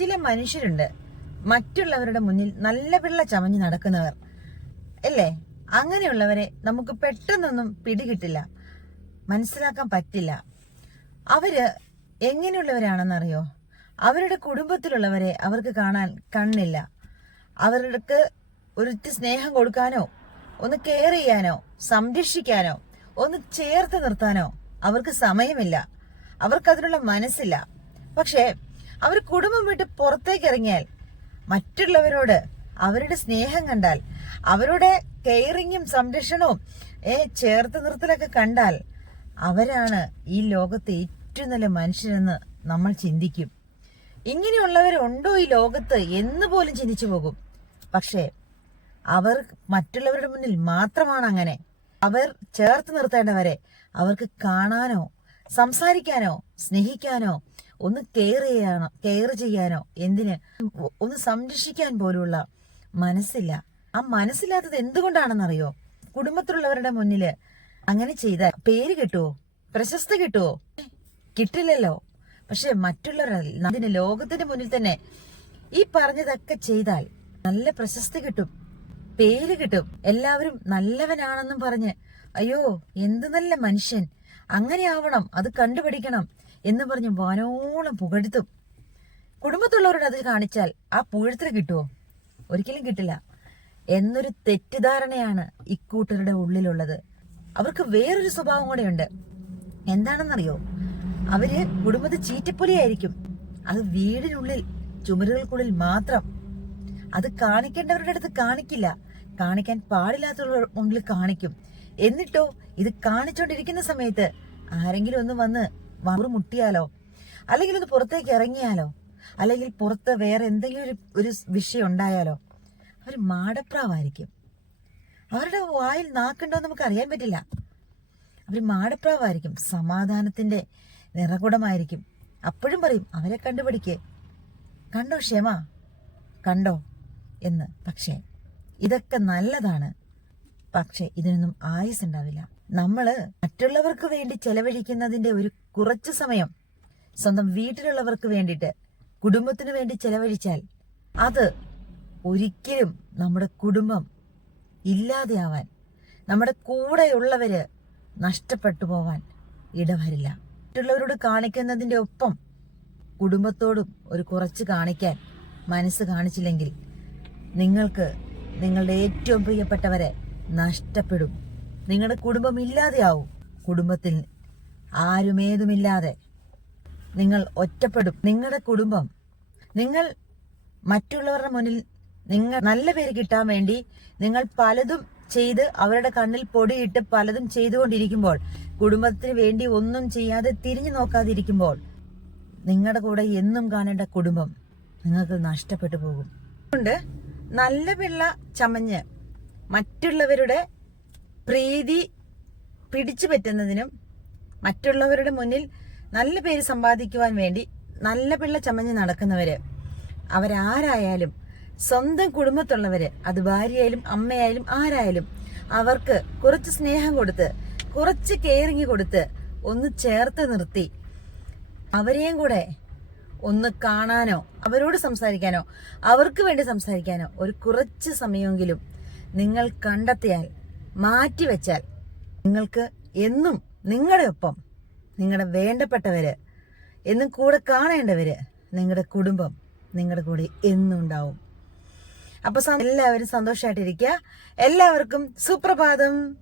ചില മനുഷ്യരുണ്ട്. മറ്റുള്ളവരുടെ മുന്നിൽ നല്ല പിള്ള ചമഞ്ഞ് നടക്കുന്നവർ. അല്ലേ? അങ്ങനെയുള്ളവരെ നമുക്ക് പെട്ടെന്നൊന്നും പിടികിട്ടില്ല. മനസ്സിലാക്കാൻ പറ്റില്ല. അവർ എങ്ങനെയുള്ളവരാണെന്നറിയോ? അവരുടെ കുടുംബത്തിലുള്ളവരെ അവർക്ക് കാണാൻ കണ്ണില്ല. അവർക്ക് ഒരു സ്നേഹം കൊടുക്കാനോ ഒന്ന് കെയർ ചെയ്യാനോ സംരക്ഷിക്കാനോ ഒന്ന് ചേർത്ത് നിർത്താനോ അവർക്ക് സമയമില്ല. അവർക്കതിനുള്ള മനസ്സില്ല. പക്ഷേ അവർ കുടുംബം വിട്ട് പുറത്തേക്ക് ഇറങ്ങിയാൽ മറ്റുള്ളവരോട് അവരുടെ സ്നേഹം കണ്ടാൽ അവരുടെ കെയറിങ്ങും സംരക്ഷണവും ഏ ചേർത്ത് നിർത്തലൊക്കെ കണ്ടാൽ അവരാണ് ഈ ലോകത്തെ ഏറ്റവും നല്ല മനുഷ്യരെന്ന് നമ്മൾ ചിന്തിക്കും. ഇങ്ങനെയുള്ളവരുണ്ടോ ഈ ലോകത്ത് എന്ന് പോലും ചിന്തിച്ചു പോകും. പക്ഷേ അവർ മറ്റുള്ളവരുടെ മുന്നിൽ മാത്രമാണ് അങ്ങനെ. അവർ ചേർത്ത് നിർത്തേണ്ടവരെ അവർക്ക് കാണാനോ സംസാരിക്കാനോ സ്നേഹിക്കാനോ ഒന്ന് കെയർ ചെയ്യാനോ കെയർ ചെയ്യാനോ എന്തിന്? ഒന്ന് സംരക്ഷിക്കാൻ പോലുള്ള മനസ്സില്ല. ആ മനസ്സില്ലാത്തത് എന്തുകൊണ്ടാണെന്നറിയോ? കുടുംബത്തിലുള്ളവരുടെ മുന്നിൽ അങ്ങനെ ചെയ്ത പേര് കിട്ടുവോ? പ്രശസ്തി കിട്ടുവോ? കിട്ടില്ലല്ലോ. പക്ഷെ മറ്റുള്ളവരല്ല അതിന് ലോകത്തിന്റെ മുന്നിൽ തന്നെ ഈ പറഞ്ഞതൊക്കെ ചെയ്താൽ നല്ല പ്രശസ്തി കിട്ടും പേര് കിട്ടും. എല്ലാവരും നല്ലവനാണെന്നും പറഞ്ഞ് അയ്യോ എന്ത് നല്ല മനുഷ്യൻ. അങ്ങനെ ആവണം അത് കണ്ടുപിടിക്കണം. എന്ന് പറഞ്ഞ് വാനോളം പുകഴ്ത്തും. കുടുംബത്തുള്ളവരോട് അത് കാണിച്ചാൽ ആ പുകഴ്ത്തൽ കിട്ടുമോ ഒരിക്കലും കിട്ടില്ല. എന്നൊരു തെറ്റിദ്ധാരണയാണ് ഇക്കൂട്ടരുടെ ഉള്ളിലുള്ളത്. അവർക്ക് വേറൊരു സ്വഭാവം കൂടെയുണ്ട്. എന്താണെന്നറിയോ? അവർ കുടുംബത്തെ ചീറ്റപ്പൊലിയായിരിക്കും. അത് വീടിനുള്ളിൽ ചുമരുകൾക്കുള്ളിൽ മാത്രം. അത് കാണിക്കേണ്ടവരുടെ അടുത്ത് കാണിക്കില്ല. കാണിക്കാൻ പാടില്ലാത്തവരുടെ മുമ്പിൽ കാണിക്കും. എന്നിട്ടോ ഇത് കാണിച്ചോണ്ടിരിക്കുന്ന സമയത്ത് ആരെങ്കിലും ഒന്ന് വന്ന് വറു മുട്ടിയാലോ? അല്ലെങ്കിൽ ഒന്ന് പുറത്തേക്ക് ഇറങ്ങിയാലോ? അല്ലെങ്കിൽ പുറത്ത് വേറെ എന്തെങ്കിലും ഒരു ഒരു വിഷയം ഉണ്ടായാലോ? അവർ മാടപ്രാവായിരിക്കും. അവരുടെ വായിൽ നാക്കുണ്ടോ നമുക്ക് അറിയാൻ പറ്റില്ല. അവർ മാടപ്രാവായിരിക്കും. സമാധാനത്തിന്റെ നിറകുടമായിരിക്കും. അപ്പോഴും പറയും അവരെ കണ്ടുപിടിക്കേ. കണ്ടോ ക്ഷമ? കണ്ടോ? എന്ന്. പക്ഷേ ഇതൊക്കെ നല്ലതാണ്. പക്ഷെ ഇതിനൊന്നും ആയുസ് ഉണ്ടാവില്ല നമ്മൾ മറ്റുള്ളവർക്ക് വേണ്ടി ചെലവഴിക്കുന്നതിന്റെ ഒരു കുറച്ച് സമയം സ്വന്തം വീട്ടിലുള്ളവർക്ക് വേണ്ടിയിട്ട് കുടുംബത്തിന് വേണ്ടി ചെലവഴിച്ചാൽ അത് ഒരിക്കലും നമ്മുടെ കുടുംബം ഇല്ലാതെയാവാൻ നമ്മുടെ കൂടെയുള്ളവര് നഷ്ടപ്പെട്ടു പോവാൻ ഇടവരില്ല. മറ്റുള്ളവരോട് കാണിക്കുന്നതിന്റെ ഒപ്പം കുടുംബത്തോടും ഒരു കുറച്ച് കാണിക്കാൻ മനസ്സ് കാണിച്ചില്ലെങ്കിൽ നിങ്ങൾക്ക് നിങ്ങളുടെ ഏറ്റവും പ്രിയപ്പെട്ടവരെ നഷ്ടപ്പെടും. നിങ്ങളുടെ കുടുംബം ഇല്ലാതെയാവും. കുടുംബത്തിൽ ആരുമേതുമില്ലാതെ നിങ്ങൾ ഒറ്റപ്പെടും. നിങ്ങളുടെ കുടുംബം നിങ്ങൾ മറ്റുള്ളവരുടെ മുന്നിൽ നിങ്ങൾ നല്ല പേര് കിട്ടാൻ വേണ്ടി നിങ്ങൾ പലതും ചെയ്ത് അവരുടെ കണ്ണിൽ പൊടിയിട്ട് പലതും ചെയ്തുകൊണ്ടിരിക്കുമ്പോൾ കുടുംബത്തിന് വേണ്ടി ഒന്നും ചെയ്യാതെ തിരിഞ്ഞു നോക്കാതിരിക്കുമ്പോൾ നിങ്ങളുടെ കൂടെ എന്നും കാണേണ്ട കുടുംബം നിങ്ങൾക്ക് നഷ്ടപ്പെട്ടു പോകും. അതുകൊണ്ട് നല്ല പിള്ള ചമഞ്ഞ് മറ്റുള്ളവരുടെ പ്രീതി പിടിച്ചു പറ്റുന്നതിനും മറ്റുള്ളവരുടെ മുന്നിൽ നല്ല പേര് സമ്പാദിക്കുവാൻ വേണ്ടി നല്ല പിള്ള ചമഞ്ഞ് നടക്കുന്നവര് അവരാരായാലും സ്വന്തം കുടുംബത്തുള്ളവര് അത് ഭാര്യയായാലും അമ്മയായാലും ആരായാലും അവർക്ക് കുറച്ച് സ്നേഹം കൊടുത്ത് കുറച്ച് കെയറിങ് കൊടുത്ത് ഒന്ന് ചേർത്ത് നിർത്തി അവരെയും കൂടെ ഒന്ന് കാണാനോ അവരോട് സംസാരിക്കാനോ അവർക്ക് വേണ്ടി സംസാരിക്കാനോ ഒരു കുറച്ച് സമയമെങ്കിലും നിങ്ങൾ കണ്ടെത്തിയാൽ മാറ്റിവെച്ചാൽ നിങ്ങൾക്ക് എന്നും നിങ്ങളുടെ ഒപ്പം നിങ്ങളുടെ വേണ്ടപ്പെട്ടവര് എന്നും കൂടെ കാണേണ്ടവര് നിങ്ങളുടെ കുടുംബം നിങ്ങളുടെ കൂടെ എന്നും ഉണ്ടാവും. അപ്പൊ എല്ലാവരും സന്തോഷമായിട്ടിരിക്കുക എല്ലാവർക്കും സുപ്രഭാതം.